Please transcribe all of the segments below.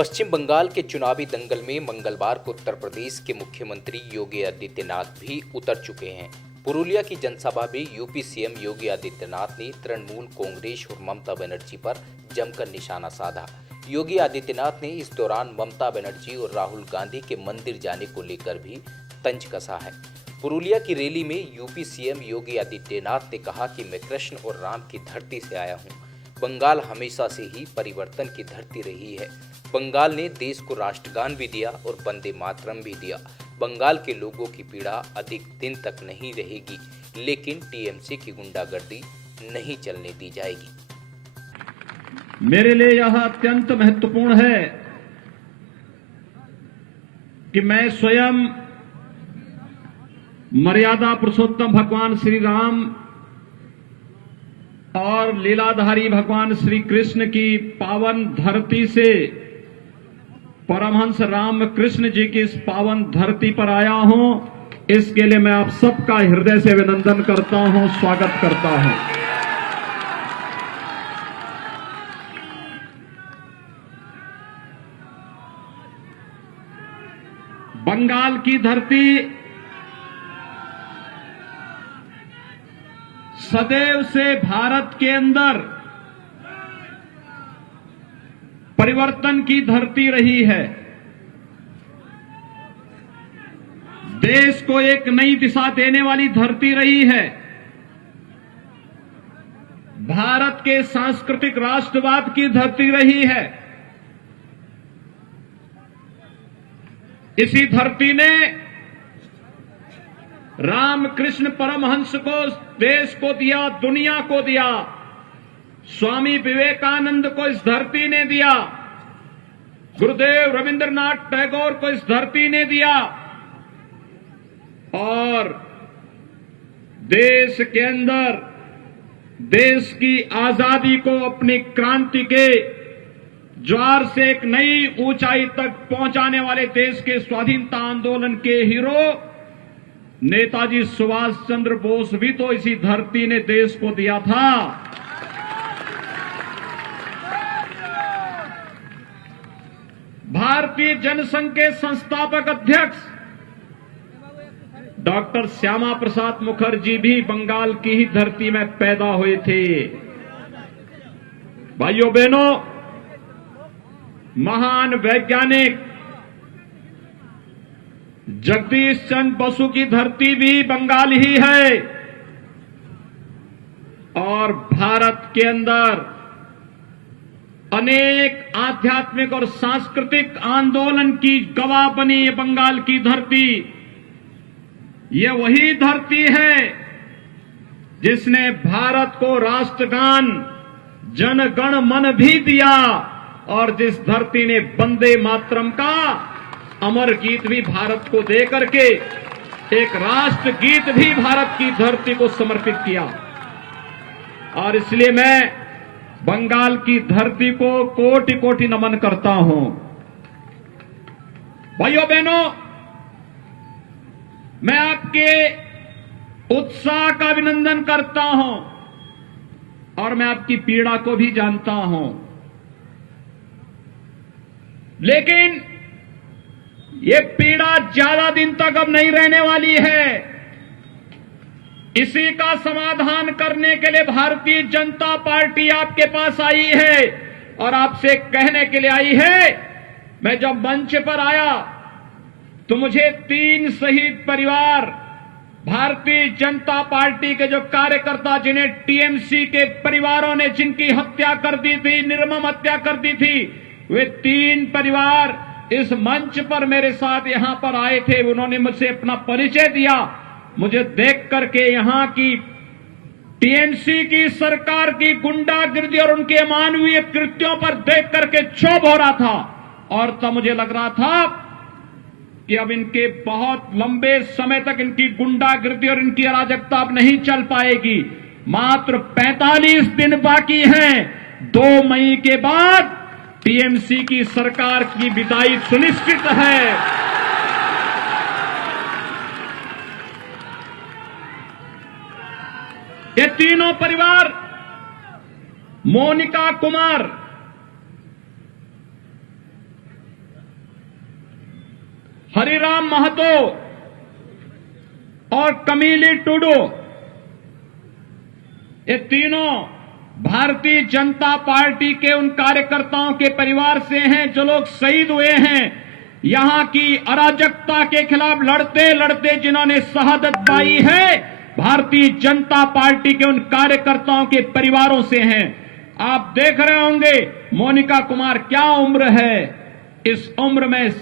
पश्चिम बंगाल के चुनावी दंगल में मंगलवार को उत्तर प्रदेश के मुख्यमंत्री योगी आदित्यनाथ भी उतर चुके हैं। पुरुलिया की जनसभा में यूपी सीएम योगी आदित्यनाथ ने तृणमूल कांग्रेस और ममता बनर्जी पर जमकर निशाना साधा। योगी आदित्यनाथ ने इस दौरान ममता बनर्जी और राहुल गांधी के मंदिर जाने को लेकर भी तंज कसा है। पुरुलिया की रैली में यूपी सीएम योगी आदित्यनाथ ने कहा कि मैं कृष्ण और राम की धरती से आया हूं। बंगाल हमेशा से ही परिवर्तन की धरती रही है। बंगाल ने देश को राष्ट्रगान भी दिया और वंदे मातरम भी दिया। बंगाल के लोगों की पीड़ा अधिक दिन तक नहीं रहेगी, लेकिन टीएमसी की गुंडागर्दी नहीं चलने दी जाएगी। मेरे लिए यह अत्यंत महत्वपूर्ण है कि मैं स्वयं मर्यादा पुरुषोत्तम भगवान श्री राम और लीलाधारी भगवान श्री कृष्ण की पावन धरती से परमहंस राम कृष्ण जी की इस पावन धरती पर आया हूं। इसके लिए मैं आप सबका हृदय से अभिनंदन करता हूं, स्वागत करता हूं। बंगाल की धरती सदैव से भारत के अंदर परिवर्तन की धरती रही है। देश को एक नई दिशा देने वाली धरती रही है। भारत के सांस्कृतिक राष्ट्रवाद की धरती रही है। इसी धरती ने रामकृष्ण परमहंस को देश को दिया, दुनिया को दिया। स्वामी विवेकानंद को इस धरती ने दिया। गुरुदेव रविंद्रनाथ टैगोर को इस धरती ने दिया। और देश के अंदर देश की आजादी को अपनी क्रांति के ज्वार से एक नई ऊंचाई तक पहुंचाने वाले देश के स्वाधीनता आंदोलन के हीरो नेताजी सुभाष चंद्र बोस भी तो इसी धरती ने देश को दिया था। भारतीय जनसंघ के संस्थापक अध्यक्ष डॉक्टर श्यामा प्रसाद मुखर्जी भी बंगाल की ही धरती में पैदा हुए थे। भाइयों बहनों, महान वैज्ञानिक जगदीश चंद्र बसु की धरती भी बंगाल ही है। और भारत के अंदर अनेक आध्यात्मिक और सांस्कृतिक आंदोलन की गवाह बनी ये बंगाल की धरती। ये वही धरती है जिसने भारत को राष्ट्रगान जन गण मन भी दिया और जिस धरती ने वंदे मातरम का अमर गीत भी भारत को दे करके एक राष्ट्र गीत भी भारत की धरती को समर्पित किया। और इसलिए मैं बंगाल की धरती को कोटि कोटि नमन करता हूं। भाइयों बहनों, मैं आपके उत्साह का अभिनंदन करता हूं और मैं आपकी पीड़ा को भी जानता हूं। लेकिन ये पीड़ा ज्यादा दिन तक अब नहीं रहने वाली है। इसी का समाधान करने के लिए भारतीय जनता पार्टी आपके पास आई है और आपसे कहने के लिए आई है। मैं जब मंच पर आया तो मुझे 3 शहीद परिवार, भारतीय जनता पार्टी के जो कार्यकर्ता जिन्हें टीएमसी के परिवारों ने जिनकी हत्या कर दी थी, निर्मम हत्या कर दी थी, वे 3 परिवार इस मंच पर मेरे साथ यहां पर आए थे। उन्होंने मुझसे अपना परिचय दिया। मुझे देख करके यहां की टीएमसी की सरकार की गुंडागिर्दी और उनके अमानवीय कृत्यों पर देख करके क्षोभ हो रहा था। और तब मुझे लग रहा था कि अब इनके बहुत लंबे समय तक इनकी गुंडागिर्दी और इनकी अराजकता अब नहीं चल पाएगी। मात्र 45 दिन बाकी हैं। 2 मई के बाद टीएमसी की सरकार की विदाई सुनिश्चित है। ये तीनों परिवार, मोनिका कुमार, हरिराम महतो और कमीली टुडू, ये तीनों भारतीय जनता पार्टी के उन कार्यकर्ताओं के परिवार से हैं जो लोग शहीद हुए हैं। यहां की अराजकता के खिलाफ लड़ते लड़ते जिन्होंने शहादत पाई है, भारतीय जनता पार्टी के उन कार्यकर्ताओं के परिवारों से हैं। आप देख रहे होंगे मोनिका कुमार क्या उम्र है, इस उम्र में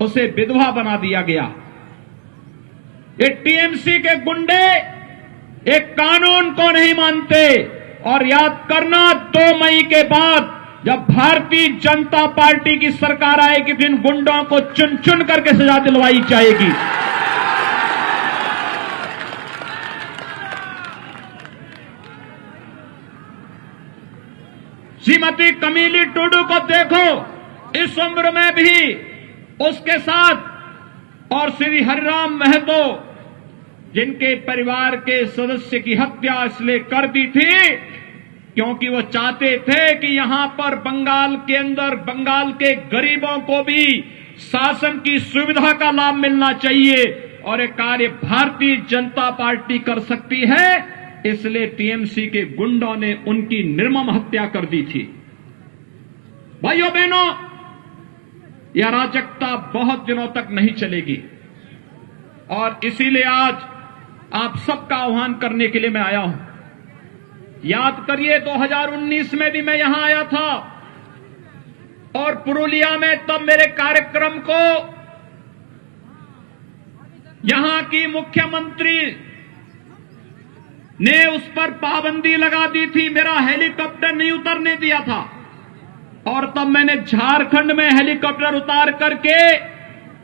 उसे विधवा बना दिया गया। ये टीएमसी के गुंडे एक कानून को नहीं मानते। और याद करना, 2 मई के बाद जब भारतीय जनता पार्टी की सरकार आएगी तो इन गुंडों को चुन चुन करके सजा दिलवाई जाएगी। श्रीमती कमीली टुडू को देखो, इस उम्र में भी उसके साथ, और श्री हरिराम महतो जिनके परिवार के सदस्य की हत्या इसलिए कर दी थी क्योंकि वो चाहते थे कि यहां पर बंगाल के अंदर बंगाल के गरीबों को भी शासन की सुविधा का लाभ मिलना चाहिए, और एक कार्य भारतीय जनता पार्टी कर सकती है, इसलिए टीएमसी के गुंडों ने उनकी निर्मम हत्या कर दी थी। भाइयों बहनों, यह अराजकता बहुत दिनों तक नहीं चलेगी, और इसीलिए आज आप सबका आह्वान करने के लिए मैं आया हूं। याद करिए 2019 में भी मैं यहां आया था, और पुरुलिया में तब मेरे कार्यक्रम को यहां की मुख्यमंत्री ने उस पर पाबंदी लगा दी थी, मेरा हेलीकॉप्टर नहीं उतरने दिया था। और तब मैंने झारखंड में हेलीकॉप्टर उतार करके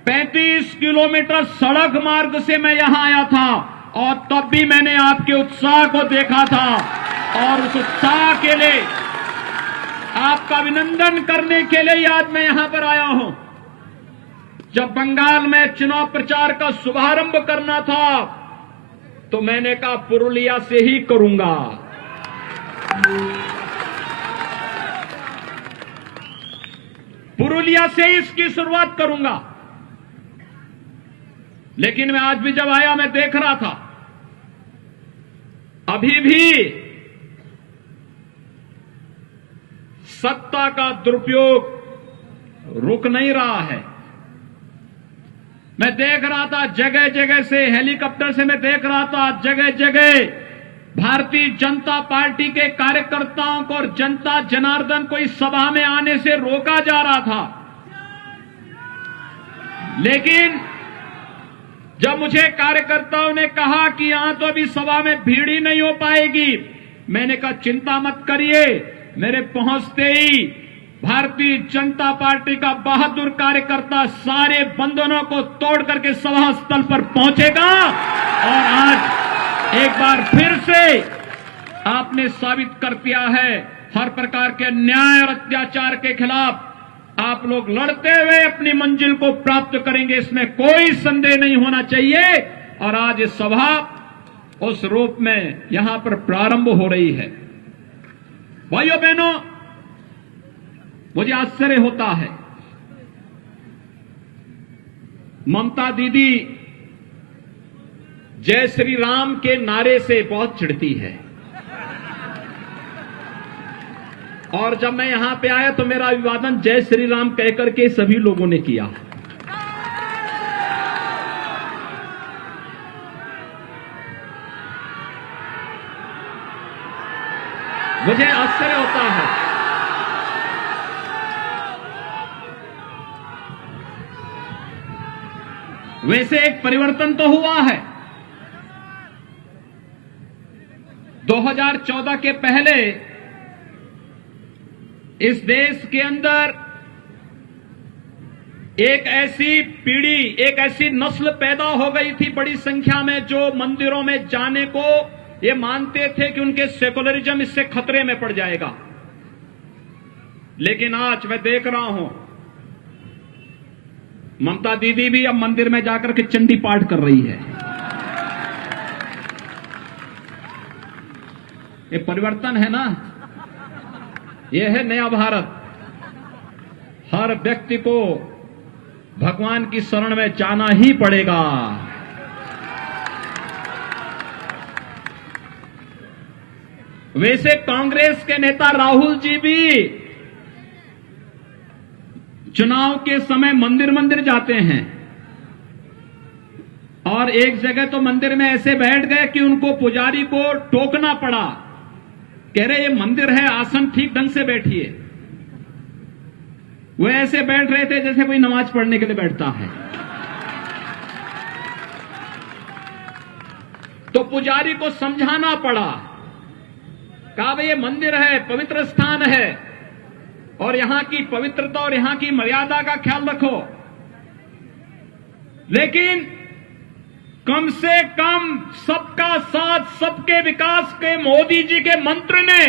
35 किलोमीटर सड़क मार्ग से मैं यहां आया था, और तब भी मैंने आपके उत्साह को देखा था, और उस उत्साह के लिए आपका अभिनंदन करने के लिए आज मैं यहां पर आया हूं। जब बंगाल में चुनाव प्रचार का शुभारंभ करना था तो मैंने कहा पुरुलिया से ही करूंगा। पुरुलिया से ही इसकी शुरुआत करूंगा। लेकिन मैं आज भी जब आया मैं देख रहा था अभी भी सत्ता का दुरुपयोग रुक नहीं रहा है। मैं देख रहा था जगह जगह से, हेलीकॉप्टर से मैं देख रहा था जगह जगह भारतीय जनता पार्टी के कार्यकर्ताओं को और जनता जनार्दन को इस सभा में आने से रोका जा रहा था। लेकिन जब मुझे कार्यकर्ताओं ने कहा कि यहां तो अभी सभा में भीड़ ही नहीं हो पाएगी, मैंने कहा चिंता मत करिए, मेरे पहुंचते ही भारतीय जनता पार्टी का बहादुर कार्यकर्ता सारे बंधनों को तोड़ करके सभा स्थल पर पहुंचेगा। और आज एक बार फिर से आपने साबित कर दिया है, हर प्रकार के अन्याय और अत्याचार के खिलाफ आप लोग लड़ते हुए अपनी मंजिल को प्राप्त करेंगे, इसमें कोई संदेह नहीं होना चाहिए। और आज ये सभा उस रूप में यहां पर प्रारंभ हो रही है। भाइयों बहनों, मुझे आश्चर्य होता है, ममता दीदी जय श्री राम के नारे से बहुत चिढ़ती है, और जब मैं यहां पे आया तो मेरा अभिवादन जय श्री राम कहकर के सभी लोगों ने किया। मुझे आश्चर्य होता है। वैसे एक परिवर्तन तो हुआ है। 2014 के पहले इस देश के अंदर एक ऐसी पीढ़ी, एक ऐसी नस्ल पैदा हो गई थी बड़ी संख्या में, जो मंदिरों में जाने को ये मानते थे कि उनके सेकुलरिज्म इससे खतरे में पड़ जाएगा। लेकिन आज मैं देख रहा हूं ममता दीदी भी अब मंदिर में जाकर के चंडी पाठ कर रही है। ये परिवर्तन है ना, ये है नया भारत। हर व्यक्ति को भगवान की शरण में जाना ही पड़ेगा। वैसे कांग्रेस के नेता राहुल जी भी चुनाव के समय मंदिर मंदिर जाते हैं और एक जगह तो मंदिर में ऐसे बैठ गए कि उनको पुजारी को टोकना पड़ा, कह रहे ये मंदिर है, आसन ठीक ढंग से बैठिए। वो ऐसे बैठ रहे थे जैसे कोई नमाज पढ़ने के लिए बैठता है। तो पुजारी को समझाना पड़ा, कहा भाई ये मंदिर है, पवित्र स्थान है और यहां की पवित्रता और यहां की मर्यादा का ख्याल रखो। लेकिन कम से कम सबका साथ सबके विकास के मोदी जी के मंत्र ने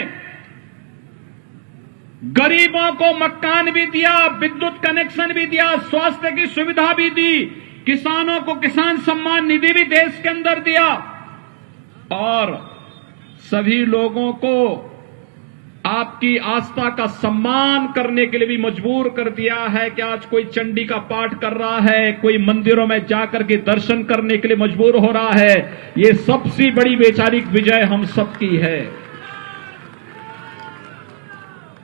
गरीबों को मकान भी दिया, विद्युत कनेक्शन भी दिया, स्वास्थ्य की सुविधा भी दी, किसानों को किसान सम्मान निधि भी देश के अंदर दिया और सभी लोगों को आपकी आस्था का सम्मान करने के लिए भी मजबूर कर दिया है कि आज कोई चंडी का पाठ कर रहा है, कोई मंदिरों में जाकर के दर्शन करने के लिए मजबूर हो रहा है। ये सबसे बड़ी वैचारिक विजय हम सबकी है।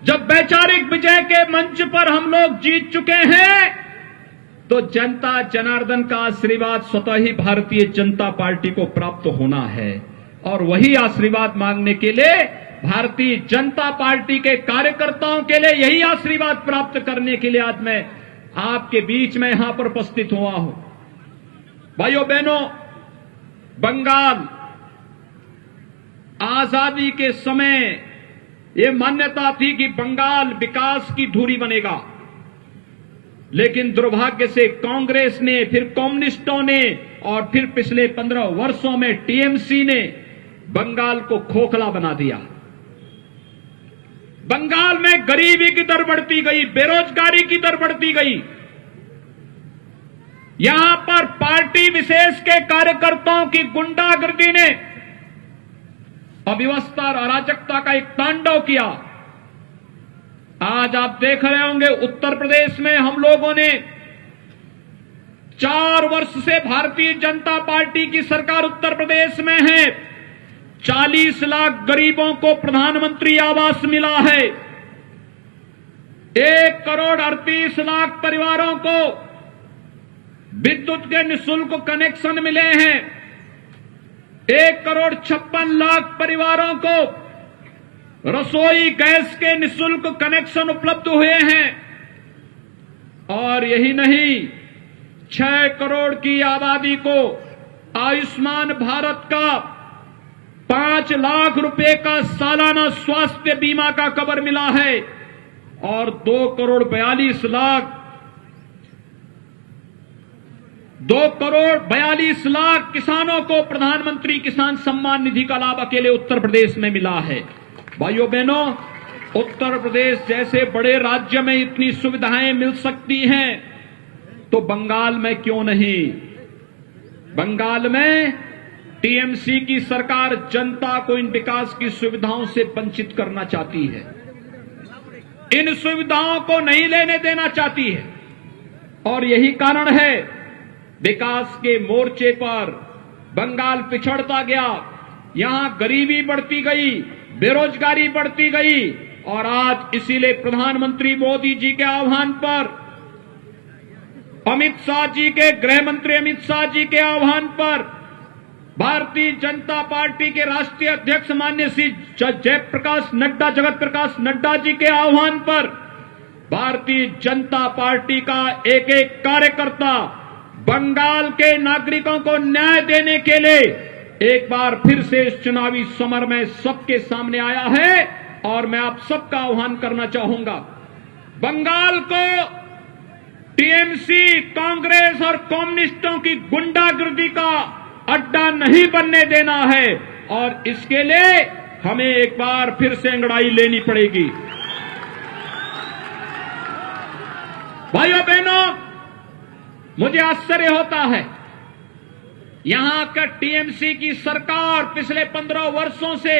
जब वैचारिक विजय के मंच पर हम लोग जीत चुके हैं तो जनता जनार्दन का आशीर्वाद स्वतः ही भारतीय जनता पार्टी को प्राप्त होना है और वही आशीर्वाद मांगने के लिए भारतीय जनता पार्टी के कार्यकर्ताओं के लिए यही आशीर्वाद प्राप्त करने के लिए आज मैं आपके बीच में यहां पर उपस्थित हुआ हूं। भाइयों बहनों, बंगाल आजादी के समय ये मान्यता थी कि बंगाल विकास की धुरी बनेगा, लेकिन दुर्भाग्य से कांग्रेस ने, फिर कम्युनिस्टों ने और फिर पिछले 15 वर्षों में टीएमसी ने बंगाल को खोखला बना दिया। बंगाल में गरीबी की दर बढ़ती गई, बेरोजगारी की दर बढ़ती गई। यहां पर पार्टी विशेष के कार्यकर्ताओं की गुंडागर्दी ने अव्यवस्था और अराजकता का एक तांडव किया। आज आप देख रहे होंगे उत्तर प्रदेश में हम लोगों ने 4 वर्ष से भारतीय जनता पार्टी की सरकार उत्तर प्रदेश में है। 40 लाख गरीबों को प्रधानमंत्री आवास मिला है। 1 करोड़ 38 लाख परिवारों को विद्युत के निःशुल्क कनेक्शन मिले हैं। 1 करोड़ 56 लाख परिवारों को रसोई गैस के निःशुल्क कनेक्शन उपलब्ध हुए हैं। और यही नहीं, 6 करोड़ की आबादी को आयुष्मान भारत का 5 लाख रुपए का सालाना स्वास्थ्य बीमा का कवर मिला है और 2 करोड़ 42 लाख किसानों को प्रधानमंत्री किसान सम्मान निधि का लाभ अकेले उत्तर प्रदेश में मिला है। भाइयों बहनों, उत्तर प्रदेश जैसे बड़े राज्य में इतनी सुविधाएं मिल सकती हैं तो बंगाल में क्यों नहीं? बंगाल में टीएमसी की सरकार जनता को इन विकास की सुविधाओं से वंचित करना चाहती है, इन सुविधाओं को नहीं लेने देना चाहती है और यही कारण है विकास के मोर्चे पर बंगाल पिछड़ता गया। यहां गरीबी बढ़ती गई, बेरोजगारी बढ़ती गई और आज इसीलिए प्रधानमंत्री मोदी जी के आह्वान पर, अमित शाह जी के, गृह मंत्री अमित शाह जी के आह्वान पर, भारतीय जनता पार्टी के राष्ट्रीय अध्यक्ष माननीय श्री जगत प्रकाश नड्डा जी के आह्वान पर भारतीय जनता पार्टी का एक एक कार्यकर्ता बंगाल के नागरिकों को न्याय देने के लिए एक बार फिर से इस चुनावी समर में सबके सामने आया है और मैं आप सबका आह्वान करना चाहूंगा। बंगाल को टीएमसी, कांग्रेस और कम्युनिस्टों की गुंडागर्दी का अड्डा नहीं बनने देना है और इसके लिए हमें एक बार फिर से अंगड़ाई लेनी पड़ेगी। भाइयों बहनों, मुझे आश्चर्य होता है, यहां का टीएमसी की सरकार पिछले 15 वर्षों से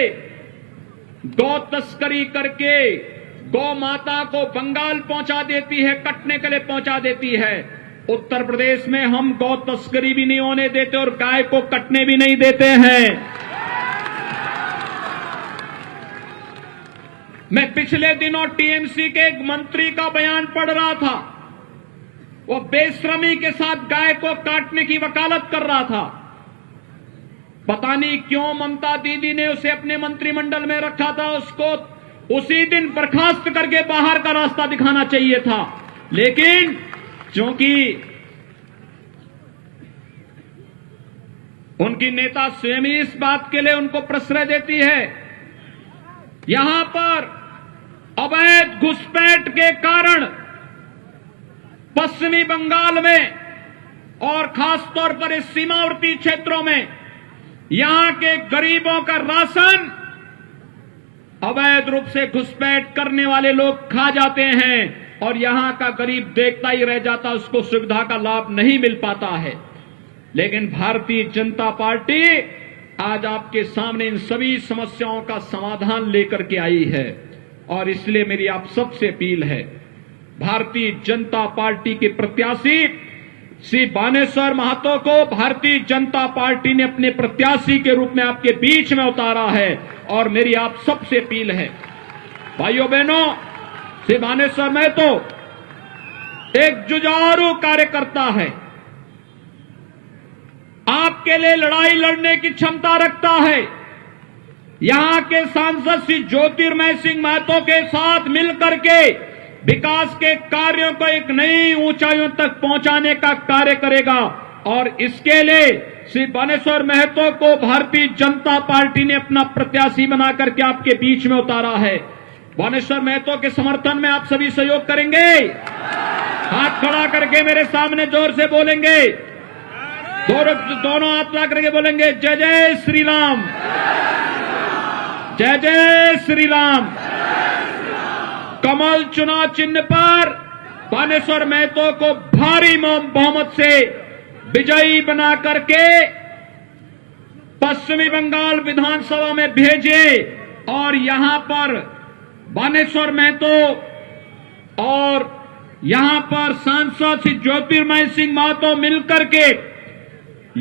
गौ तस्करी करके गौ माता को बंगाल पहुंचा देती है, कटने के लिए पहुंचा देती है। उत्तर प्रदेश में हम गौ तस्करी भी नहीं होने देते और गाय को कटने भी नहीं देते हैं। मैं पिछले दिनों टीएमसी के एक मंत्री का बयान पढ़ रहा था। वो बेशर्मी के साथ गाय को काटने की वकालत कर रहा था। पता नहीं क्यों ममता दीदी ने उसे अपने मंत्रिमंडल में रखा था। उसको उसी दिन बर्खास्त करके बाहर का रास्ता दिखाना चाहिए था, लेकिन क्योंकि उनकी नेता स्वयं ही इस बात के लिए उनको प्रश्रय देती है। यहां पर अवैध घुसपैठ के कारण पश्चिमी बंगाल में और खासतौर पर इस सीमावर्ती क्षेत्रों में यहां के गरीबों का राशन अवैध रूप से घुसपैठ करने वाले लोग खा जाते हैं और यहां का गरीब देखता ही रह जाता, उसको सुविधा का लाभ नहीं मिल पाता है। लेकिन भारतीय जनता पार्टी आज आपके सामने इन सभी समस्याओं का समाधान लेकर के आई है और इसलिए मेरी आप सबसे अपील है, भारतीय जनता पार्टी के प्रत्याशी श्री बानेश्वर महतो को भारतीय जनता पार्टी ने अपने प्रत्याशी के रूप में आपके बीच में उतारा है और मेरी आप सबसे अपील है, भाइयों बहनों, श्री बानेश्वर महतो एक जुझारू कार्यकर्ता है, आपके लिए लड़ाई लड़ने की क्षमता रखता है। यहां के सांसद श्री ज्योतिर्मय सिंह महतो के साथ मिलकर के विकास के कार्यों को एक नई ऊंचाइयों तक पहुंचाने का कार्य करेगा और इसके लिए श्री बानेश्वर महतो को भारतीय जनता पार्टी ने अपना प्रत्याशी बनाकर के आपके बीच में उतारा है। बानेश्वर महतो के समर्थन में आप सभी सहयोग करेंगे? हाथ खड़ा करके मेरे सामने जोर से बोलेंगे, दोनों हाथ ला करके बोलेंगे, जय जय श्री राम, जय जय श्री राम। कमल चुनाव चिन्ह पर बानेश्वर महतो को भारी बहुमत से विजयी बना करके पश्चिमी बंगाल विधानसभा में भेजे और यहां पर बानेश्वर महतो और यहां पर सांसद श्री ज्योतिर्मय सिंह महतो मिलकर के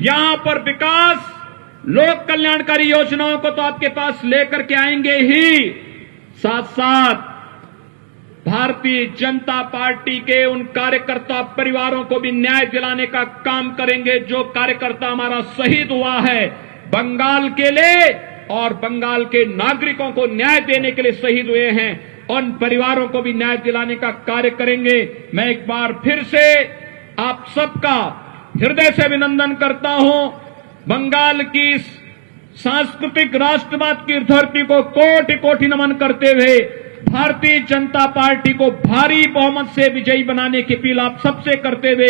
यहां पर विकास, लोक कल्याणकारी योजनाओं को तो आपके पास लेकर के आएंगे ही, साथ साथ भारतीय जनता पार्टी के उन कार्यकर्ता परिवारों को भी न्याय दिलाने का काम करेंगे जो कार्यकर्ता हमारा शहीद हुआ है बंगाल के लिए और बंगाल के नागरिकों को न्याय देने के लिए शहीद हुए हैं, उन परिवारों को भी न्याय दिलाने का कार्य करेंगे। मैं एक बार फिर से आप सबका हृदय से अभिनंदन करता हूं। बंगाल की सांस्कृतिक राष्ट्रवाद की धरती को कोटि कोटि नमन करते हुए भारतीय जनता पार्टी को भारी बहुमत से विजयी बनाने की अपील आप सबसे करते हुए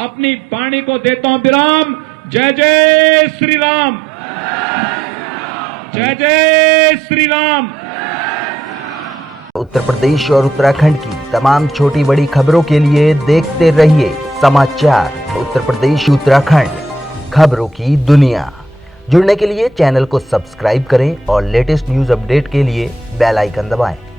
अपनी वाणी को देता हूं विराम। जय जय श्री राम, जय जय श्री राम। उत्तर प्रदेश और उत्तराखंड की तमाम छोटी बड़ी खबरों के लिए देखते रहिए समाचार उत्तर प्रदेश उत्तराखंड, खबरों की दुनिया। जुड़ने के लिए चैनल को सब्सक्राइब करें और लेटेस्ट न्यूज अपडेट के लिए बेल आइकन दबाएं।